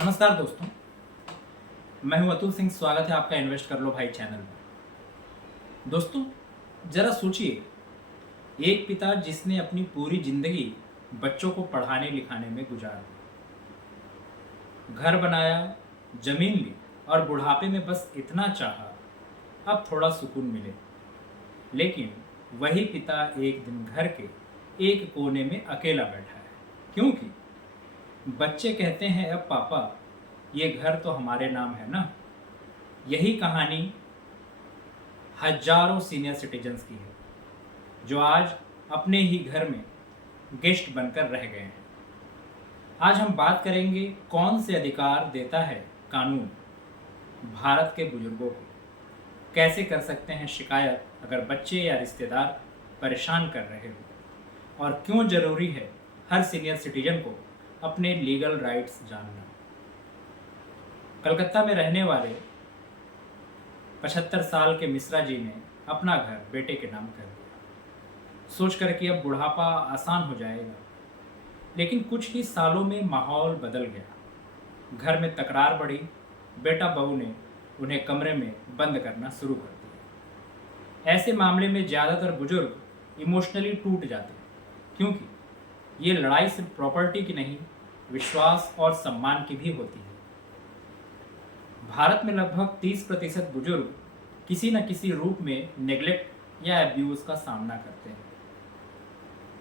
नमस्कार दोस्तों, मैं हूं अतुल सिंह। स्वागत है आपका इन्वेस्ट कर लो भाई चैनल में। दोस्तों, जरा सोचिए, एक पिता जिसने अपनी पूरी जिंदगी बच्चों को पढ़ाने लिखाने में गुजार दी, घर बनाया, जमीन ली और बुढ़ापे में बस इतना चाहा अब थोड़ा सुकून मिले। लेकिन वही पिता एक दिन घर के एक कोने में अकेला बैठा है, क्योंकि बच्चे कहते हैं, अब पापा ये घर तो हमारे नाम है ना। यही कहानी हजारों सीनियर सिटीजन्स की है, जो आज अपने ही घर में गेस्ट बनकर रह गए हैं। आज हम बात करेंगे कौन से अधिकार देता है कानून भारत के बुजुर्गों को, कैसे कर सकते हैं शिकायत अगर बच्चे या रिश्तेदार परेशान कर रहे हो, और क्यों जरूरी है हर सीनियर सिटीजन को अपने लीगल राइट्स जानना। कलकत्ता में रहने वाले 75 साल के मिश्रा जी ने अपना घर बेटे के नाम कर दिया, सोचकर कि अब बुढ़ापा आसान हो जाएगा। लेकिन कुछ ही सालों में माहौल बदल गया। घर में तकरार बढ़ी, बेटा बहू ने उन्हें कमरे में बंद करना शुरू कर दिया। ऐसे मामले में ज़्यादातर बुजुर्ग इमोशनली टूट जाते हैं, क्योंकि ये लड़ाई सिर्फ प्रॉपर्टी की नहीं, विश्वास और सम्मान की भी होती है। भारत में लगभग 30% बुजुर्ग किसी न किसी रूप में नेग्लेक्ट या एब्यूज़ का सामना करते हैं।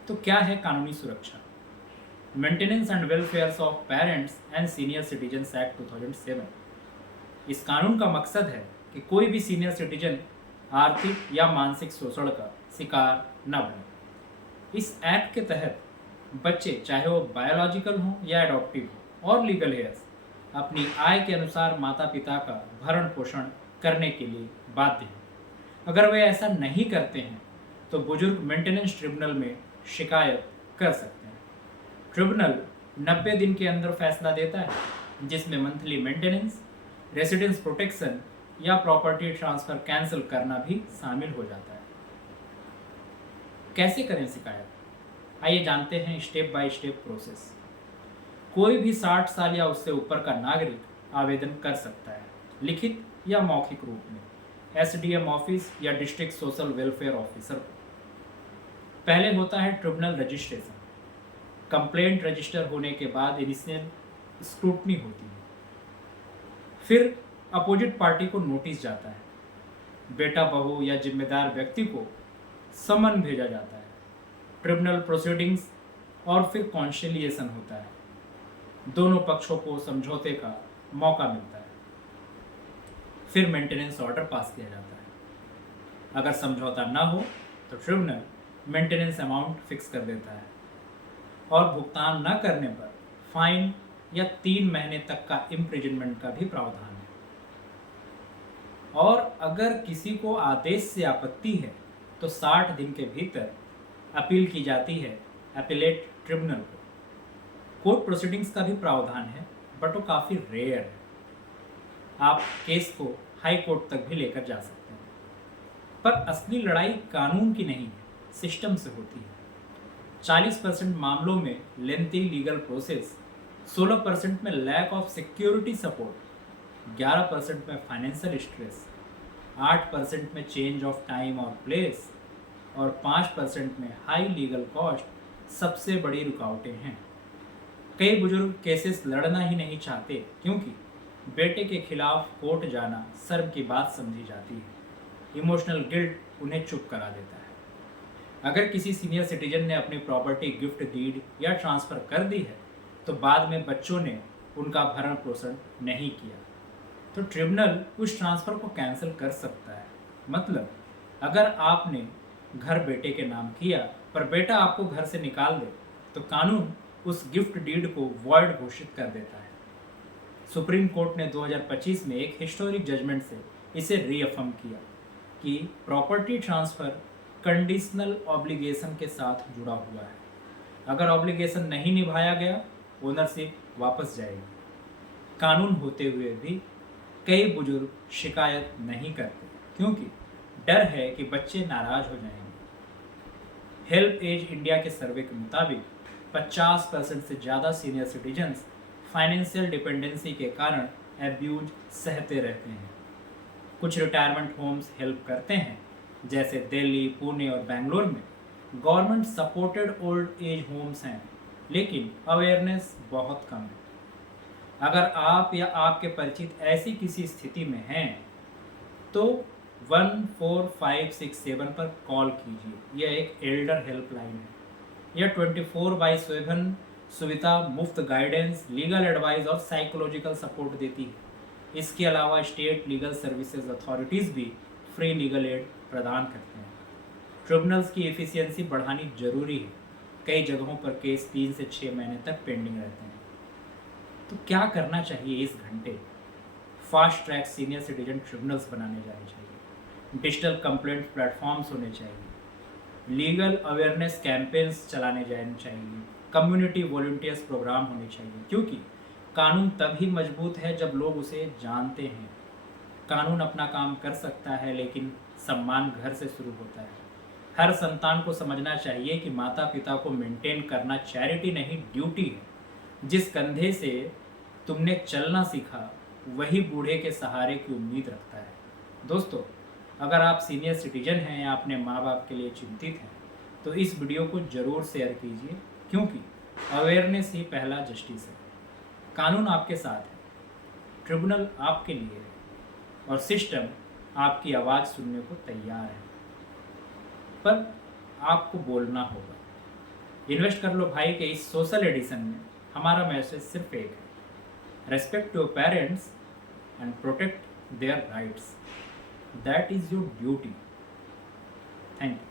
तो क्या है कानूनी सुरक्षा? Maintenance and welfare of parents and senior citizens act 2007। इस कानून का मकसद है कि कोई भी सीनियर सिटीजन आर्थिक या मानसिक शोषण का शिकार न बने। इस एक्ट के तहत बच्चे, चाहे वो बायोलॉजिकल हों या एडॉप्टिव हों, और लीगल हेयर्स अपनी आय के अनुसार माता पिता का भरण पोषण करने के लिए बाध्य हैं। अगर वे ऐसा नहीं करते हैं तो बुजुर्ग मेंटेनेंस ट्रिब्यूनल में शिकायत कर सकते हैं। ट्रिब्यूनल 90 दिन के अंदर फैसला देता है, जिसमें मंथली मेंटेनेंस, रेसिडेंस प्रोटेक्शन या प्रॉपर्टी ट्रांसफर कैंसिल करना भी शामिल हो जाता है। कैसे करें शिकायत? आइए जानते हैं स्टेप बाय स्टेप प्रोसेस। कोई भी 60 साल या उससे ऊपर का नागरिक आवेदन कर सकता है, लिखित या मौखिक रूप में, एसडीएम ऑफिस या डिस्ट्रिक्ट सोशल वेलफेयर ऑफिसर को। पहले होता है ट्रिब्यूनल रजिस्ट्रेशन। कंप्लेंट रजिस्टर होने के बाद इनिशियल स्क्रूटनी होती है। फिर अपोजिट पार्टी को नोटिस जाता है, बेटा बहू या जिम्मेदार व्यक्ति को समन भेजा जाता है, ट्रिब्यूनल प्रोसीडिंग्स, और फिर कॉन्सिलिएशन होता है। दोनों पक्षों को समझौते का मौका मिलता है। फिर मेंटेनेंस ऑर्डर पास किया जाता है। अगर समझौता ना हो तो ट्रिब्यूनल मेंटेनेंस अमाउंट फिक्स कर देता है, और भुगतान न करने पर फाइन या 3 महीने तक का इम्प्रिजनमेंट का भी प्रावधान है। और अगर किसी को आदेश से आपत्ति है तो 60 दिन के भीतर अपील की जाती है अपीलेट ट्रिब्यूनल को। कोर्ट प्रोसीडिंग्स का भी प्रावधान है, बट वो काफ़ी रेयर है। आप केस को हाई कोर्ट तक भी लेकर जा सकते हैं। पर असली लड़ाई कानून की नहीं है, सिस्टम से होती है। 40% मामलों में लेंथी लीगल प्रोसेस, 16% में लैक ऑफ सिक्योरिटी सपोर्ट, 11% में फाइनेंशियल स्ट्रेस, 8% में चेंज ऑफ टाइम और प्लेस, और 5% में हाई लीगल कॉस्ट सबसे बड़ी रुकावटें हैं। कई बुजुर्ग केसेस लड़ना ही नहीं चाहते, क्योंकि बेटे के खिलाफ कोर्ट जाना शर्म की बात समझी जाती है। इमोशनल गिल्ट उन्हें चुप करा देता है। अगर किसी सीनियर सिटीजन ने अपनी प्रॉपर्टी गिफ्ट डीड या ट्रांसफ़र कर दी है, तो बाद में बच्चों ने उनका भरण पोषण नहीं किया, तो ट्रिब्यूनल उस ट्रांसफ़र को कैंसिल कर सकता है। मतलब, अगर आपने घर बेटे के नाम किया पर बेटा आपको घर से निकाल दे, तो कानून उस गिफ्ट डीड को वॉइड घोषित कर देता है। सुप्रीम कोर्ट ने 2025 में एक हिस्टोरिक जजमेंट से इसे रीअफर्म किया कि प्रॉपर्टी ट्रांसफ़र कंडीशनल ऑब्लिगेशन के साथ जुड़ा हुआ है। अगर ऑब्लिगेशन नहीं निभाया गया, ओनरशिप वापस जाएगी। कानून होते हुए भी कई बुजुर्ग शिकायत नहीं करते, क्योंकि डर है कि बच्चे नाराज हो जाएंगे। हेल्प एज इंडिया के सर्वे के मुताबिक 50% से ज़्यादा सीनियर सिटीजन्स फाइनेंशियल डिपेंडेंसी के कारण एब्यूज सहते रहते हैं। कुछ रिटायरमेंट होम्स हेल्प करते हैं, जैसे दिल्ली, पुणे और बेंगलोर में government supported old age homes हैं, लेकिन अवेयरनेस बहुत कम है। अगर आप या आपके परिचित ऐसी किसी स्थिति में हैं तो 14567 पर कॉल कीजिए। यह एक एल्डर हेल्पलाइन है। यह 24/7 सुविधा, मुफ्त गाइडेंस, लीगल एडवाइस और साइकोलॉजिकल सपोर्ट देती है। इसके अलावा स्टेट लीगल सर्विसेज अथॉरिटीज़ भी फ्री लीगल एड प्रदान करते हैं। ट्रिब्यूनल्स की एफिशिएंसी बढ़ानी जरूरी है। कई जगहों पर केस 3 से 6 महीने तक पेंडिंग रहते हैं। तो क्या करना चाहिए इस घंटे? Fast track senior citizen tribunals बनाने जाने चाहिए, डिजिटल कंप्लेंट प्लेटफॉर्म्स होने चाहिए, लीगल अवेयरनेस कैंपेन्स चलाने जाने चाहिए, कम्युनिटी वॉलंटियर्स प्रोग्राम होने चाहिए, क्योंकि कानून तभी मजबूत है जब लोग उसे जानते हैं। कानून अपना काम कर सकता है, लेकिन सम्मान घर से शुरू होता है। हर संतान को समझना चाहिए कि माता पिता को मेंटेन करना चैरिटी नहीं, ड्यूटी है। जिस कंधे से तुमने चलना सीखा, वही बूढ़े के सहारे की उम्मीद रखता है। दोस्तों, अगर आप सीनियर सिटीजन हैं या अपने माँ बाप के लिए चिंतित हैं, तो इस वीडियो को ज़रूर शेयर कीजिए, क्योंकि अवेयरनेस ही पहला जस्टिस है। कानून आपके साथ है, ट्रिब्यूनल आपके लिए है, और सिस्टम आपकी आवाज़ सुनने को तैयार है। पर आपको बोलना होगा। इन्वेस्ट कर लो भाई के इस सोशल एडिशन में हमारा मैसेज सिर्फ एक है: respect your parents and protect their rights. That is your duty. Thank you.